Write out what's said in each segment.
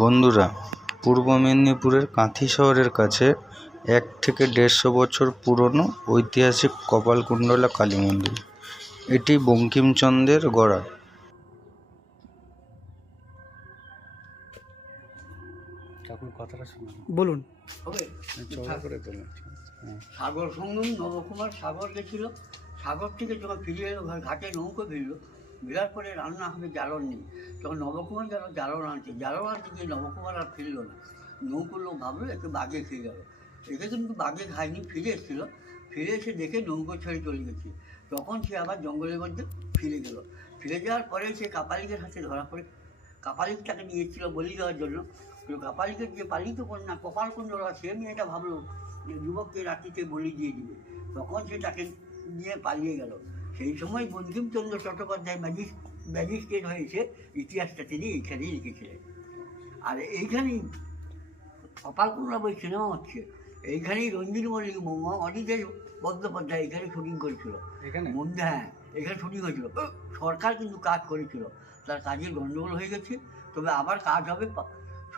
বন্ধুরা, পূর্ব মেদিনীপুরের কাঁথি শহরের কাছে ১ থেকে ১৫০ বছর পুরনো ঐতিহাসিক কপালকুণ্ডলা কালী মন্দির। এটি বঙ্কিমচন্দ্রের গড়া। বলুন। সাগর সঙ্গম নবকুমার সাগর গেছিল, সাগর থেকে যখন ফিরে এলো ঘাটে নৌকো ভিড়ল, ভিড়ার পরে রান্না হবে জ্বালন নেই, তখন নবকুমার গেল জ্বালন আনতে গিয়ে নবকুমার আর ফিরল না। নৌকোর লোক ভাবলো একে বাঘে খেয়ে গেল, একে কিন্তু বাঘে খায়নি, ফিরে এসেছিলো, ফিরে এসে দেখে নৌকো ছেড়ে চলে গেছে। তখন সে আবার জঙ্গলের মধ্যে ফিরে গেল। ফিরে যাওয়ার পরে সে কাপালিকের হাতে ধরা পড়ে। কাপালিক তাকে নিয়েছিল বলি দেওয়ার জন্য, কিন্তু কাপালিকের যে পালিত কন্যা কপালকুণ্ডলা, সে মেয়েটা ভাবলো যে যুবককে রাত্রিতে বলি দিয়ে দিবে, তখন সে তাকে নিয়ে পালিয়ে গেল। সেই সময় বঙ্কিমচন্দ্র চট্টোপাধ্যায় ম্যাজিস্ট্রেট হয়েছে, ইতিহাসটা তিনি এইখানেই লিখেছিলেন। আর এইখানেই কপালকুণ্ডলা বই সিনেমা হচ্ছে, এইখানেই রঞ্জিত মল্লিক অনিতেশ বন্দ্যোপাধ্যায় এখানে শুটিং করেছিল। হ্যাঁ, এখানে শুটিং হয়েছিল। সরকার কিন্তু কাজ করেছিল, তার কাজের গণ্ডগোল হয়ে গেছে, তবে আবার কাজ হবে।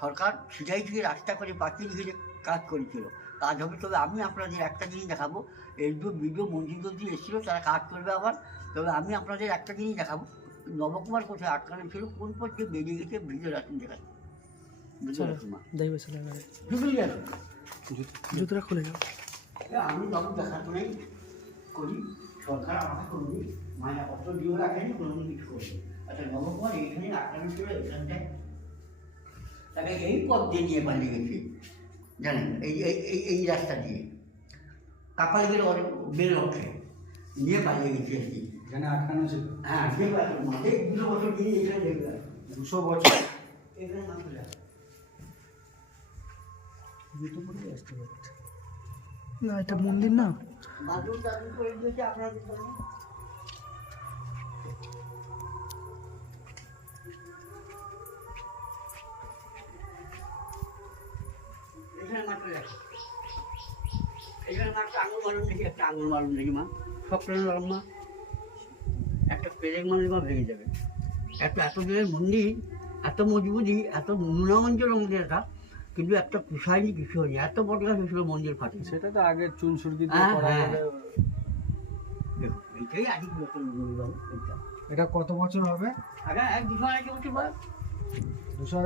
সরকার সিটাই থেকে রাস্তা করে পাঁচিল ঘিরে কাজ করেছিল, কাজ হবে। তবে আমি আপনাদের একটা জিনিস দেখাবো, এই যে বিডিও মন্ত্রী এসেছিলো, তারা কাজ করবে আবার। তবে আমি আপনাদের একটা জিনিস দেখাবো, নবকুমার কোথায় আটকানো ছিল, কোন পথে বেরিয়ে গেছে, ভিডিও রাখুন দেখাচ্ছি। জুতোটা খুলে যাও। আমি তখন দেখাশোনাই করি, সরকার আমাকে করবে, মায়াপত্র দিয়েও রাখেনি, কোনো কিছু করবে। আচ্ছা, নবকুমার এইখানে আটকানো ছিল, এখানটায় তাকে এই পথ দিয়ে নিয়ে পালিয়ে গেছে, জানেন, এই রাস্তা দিয়ে কাপালিকের বের লক্ষ্যে নিয়ে পালিয়ে গেছে আর কি। এখানে আটকানো ছিল। হ্যাঁ, 200 বছর দিয়ে এখানে দেখবে, 200 বছর এখানে মাত্র জুতো পরে আসতে পারছে না, এটা মন্দির না। বাদুর দাদু করে দিয়েছে আপনাদের জন্য। এখানে মাত্র এখানে মাত্র আঙুল মালুম দেখি, একটা আঙুল মালুম দেখি মা, সব প্রেরণ মা, একটা পেরেক মালুম মা ভেঙে যাবে। এত দিনের মন্দির, এত মজবুতি, এত নুনামঞ্চল মন্দির এটা, কিন্তু একটা কুশায়নি কিছু হয়নি, এত বড় গাছ হয়েছিল মন্দির ফাটে। সেটা তো আগে চুন সুরকি দিয়ে করা হবে। দেখো এইটাই আদি নতুন মন্দির। এটা কত বছর হবে? আগে 200-250 বছর বয়স। 200